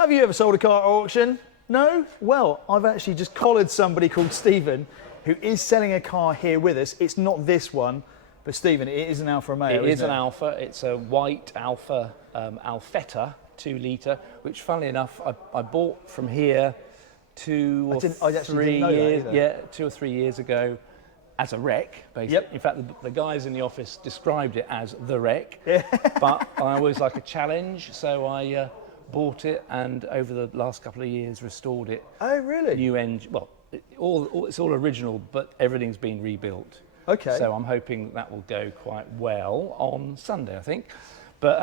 Have you ever sold a car at auction? No? Well, I've actually just collared somebody called Stephen who is selling a car here with us. It's not this one, but Stephen, it is an Alfa Romeo, It is an Alfa. It's a white Alfa Alfetta 2 litre, which funnily enough, I bought from here 2 or 3 years, yeah, 2 or 3 years ago as a wreck, basically. Yep. In fact, the guys in the office described it as the wreck, but I always like a challenge, so I bought it and over the last couple of years restored it. Oh, really? New engine, well, it's all original, but everything's been rebuilt. Okay. So I'm hoping that will go quite well on Sunday, I think. But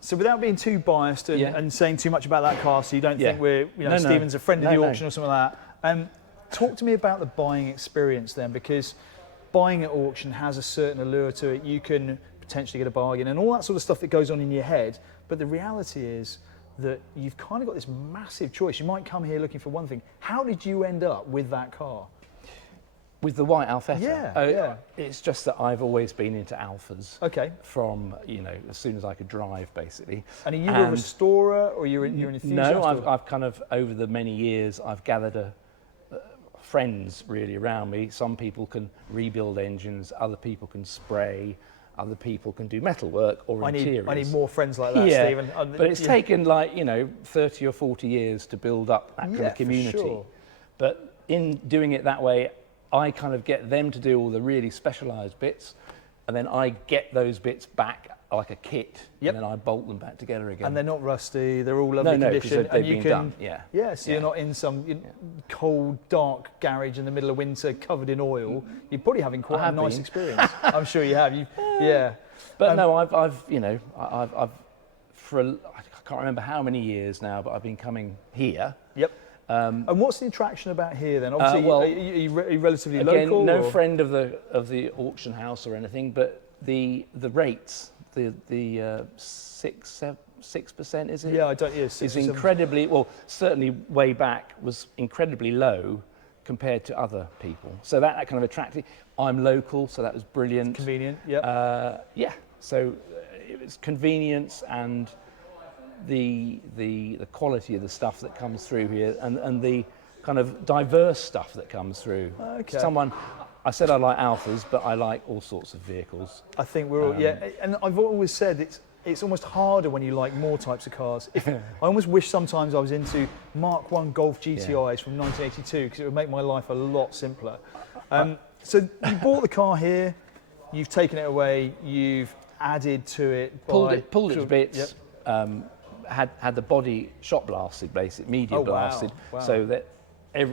so without being too biased and saying too much about that car, so you don't think we're, Stephen's a friend of the auction or something like that. Talk to me about the buying experience then, because buying at auction has a certain allure to it. You can potentially get a bargain and all that sort of stuff that goes on in your head. But the reality is that you've kind of got this massive choice. You might come here looking for one thing. How did you end up with that car? With the white Alfetta? Yeah. It's just that I've always been into Alfas. Okay. From, as soon as I could drive, basically. And are you a restorer or you're an enthusiast? No, I've kind of, over the many years, I've gathered friends really around me. Some people can rebuild engines, other people can spray, other people can do metal work or interiors. I need more friends like that, Stephen. But it's taken 30 or 40 years to build up that kind of community. For sure. But in doing it that way, I kind of get them to do all the really specialised bits, and then I get those bits back like a kit, and then I bolt them back together again. And they're not rusty, they're all lovely condition. They've been done. So you're not in some cold, dark garage in the middle of winter covered in oil. You're probably having quite a nice experience. I'm sure you have. But no, I've for I can't remember how many years now, but I've been coming here. Yep. And what's the attraction about here then? Obviously, are you relatively again, local? No friend of the auction house or anything, but the rates, the 6% is it? Yeah, I don't. Yeah, 6 is incredibly certainly way back was incredibly low compared to other people. So that kind of attracted. I'm local, so that was brilliant. It's convenient. Yeah. So it was convenience and the quality of the stuff that comes through here and the kind of diverse stuff that comes through. Okay. I said I like Alfas, but I like all sorts of vehicles. I think we're all, and I've always said it's almost harder when you like more types of cars. I almost wish sometimes I was into Mark 1 Golf GTIs from 1982 because it would make my life a lot simpler. So you bought the car here, you've taken it away, you've added to it, pulled it to bits. Had the body shot blasted, basically media blasted, so that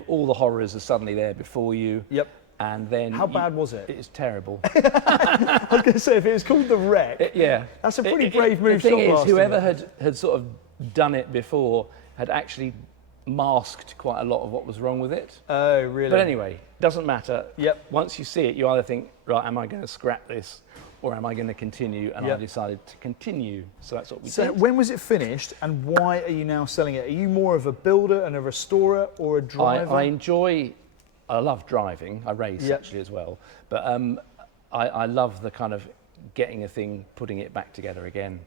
all the horrors are suddenly there before you. Yep. And then how bad was it? It was terrible. I was going to say, if it was called the wreck, that's a pretty brave move. The thing is, whoever had sort of done it before had actually masked quite a lot of what was wrong with it. Oh, really? But anyway, doesn't matter. Yep. Once you see it, you either think, right, am I going to scrap this? Or am I going to continue? And I decided to continue. So that's what we did. So when was it finished and why are you now selling it? Are you more of a builder and a restorer or a driver? I love driving. I race actually as well. But I love the kind of getting a thing, putting it back together again.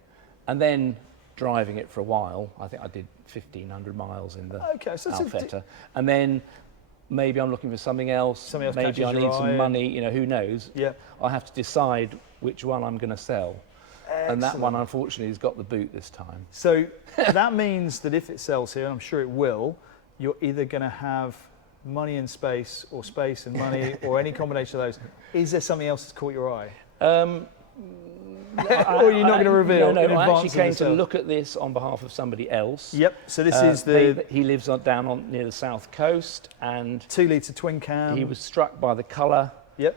And then driving it for a while. I think I did 1,500 miles in the Alfetta. And then maybe I'm looking for something else. Maybe I need some money, who knows? Yeah. I have to decide which one I'm going to sell. Excellent. And that one, unfortunately, has got the boot this time. So that means that if it sells here, and I'm sure it will, you're either going to have money and space, or space and money, or any combination of those. Is there something else that's caught your eye? Or are you not going to reveal? No, I actually came to look at this on behalf of somebody else. Yep. So this is he lives down near the south coast, and 2 litre twin cam. He was struck by the colour. Yep.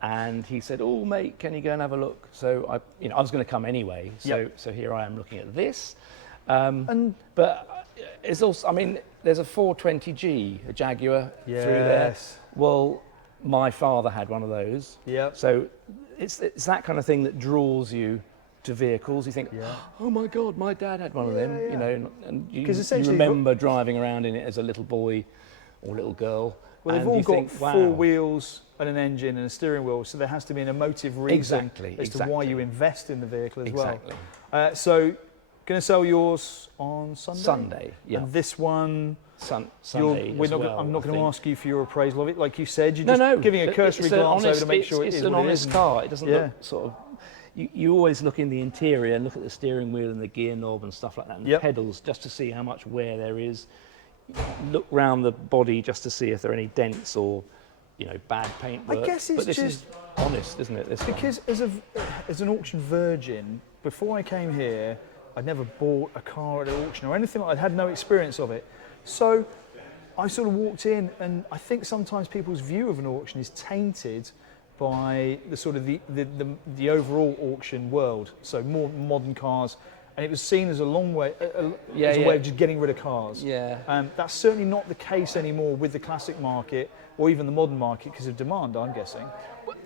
And he said, "Oh, mate, can you go and have a look?" So I was going to come anyway. So here I am looking at this. But it's also, there's a 420G, a Jaguar through there. Well, my father had one of those. Yeah. So it's that kind of thing that draws you to vehicles. You think, oh my God, my dad had one of them. And you remember driving around in it as a little boy or little girl. Well, they've all got 4 wheels and an engine and a steering wheel, so there has to be an emotive reason as to why you invest in the vehicle as well. So Going to sell yours on Sunday? Sunday, yeah. And this one... Sunday I'm not going to ask you for your appraisal of it. Like you said, you're just giving a cursory glance over to make sure it is what it is. It's an honest car. It doesn't look sort of... You always look in the interior and look at the steering wheel and the gear knob and stuff like that, and the pedals, just to see how much wear there is. Look round the body just to see if there are any dents or, bad paintwork. I guess it's this is honest, isn't it? Because as an auction virgin, before I came here, I'd never bought a car at an auction or anything. I'd had no experience of it. So I sort of walked in, and I think sometimes people's view of an auction is tainted by the sort of the overall auction world. So more modern cars, and it was seen as a long way, as a way of just getting rid of cars. Yeah. That's certainly not the case anymore with the classic market or even the modern market because of demand, I'm guessing.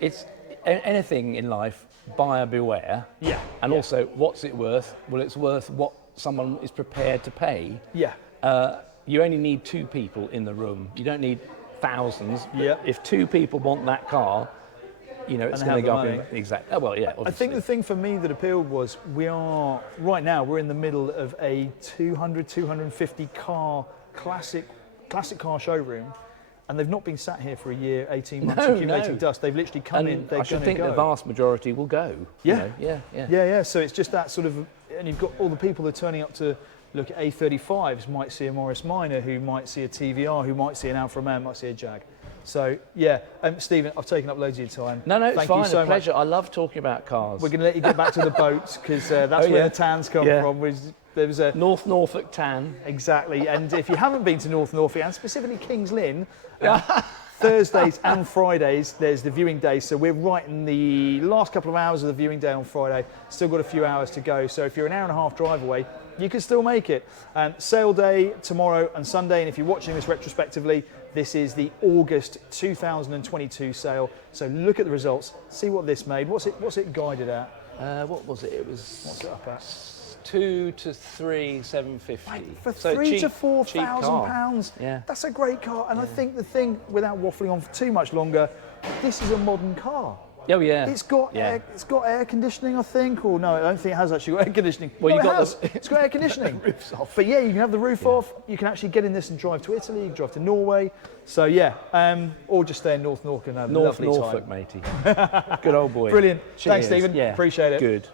It's anything in life, buyer beware. Yeah. And also, what's it worth? Well, it's worth what someone is prepared to pay. Yeah. You only need 2 people in the room. You don't need thousands. Yeah. If 2 people want that car, it's going to go up in exactly. Oh, well, yeah. Obviously. I think the thing for me that appealed was we're in the middle of a 250 car classic car showroom, and they've not been sat here for a year, 18 months accumulating dust. They've literally come in. They're I should think the vast majority will go. Yeah. So it's just that sort of, and you've got all the people that are turning up to look at A35s, might see a Morris Minor, who might see a TVR, who might see an Alfa ROMEO, might see a Jag. So, Stephen, I've taken up loads of your time. No, it's fine. Thank you so a pleasure. much. I love talking about cars. We're going to let you get back to the boat because that's where the tans come from. There was a North Norfolk tan. Exactly. And if you haven't been to North Norfolk, and specifically Kings Lynn, Thursdays and Fridays, there's the viewing day. So we're right in the last couple of hours of the viewing day on Friday. Still got a few hours to go. So if you're an hour and a half drive away, you can still make it. Sale day tomorrow and Sunday. And if you're watching this retrospectively, this is the August 2022 sale. So look at the results, see what this made. What's it guided at? What was it? It was... What's it up at? 2 to 3, 750. For £3,000 to £4,000, yeah, that's a great car. And I think the thing, without waffling on for too much longer, this is a modern car. Oh yeah. It's got air conditioning, I think, or no, I don't think it has actually got air conditioning. Well, it's got air conditioning. Roof's off. But yeah, you can have the roof off. You can actually get in this and drive to Italy. You can drive to Norway. So or just stay in North Norfolk and have a lovely Norfolk, time. matey. Good old boy. Brilliant. Cheers. Thanks, Stephen. Yeah. Appreciate it. Good.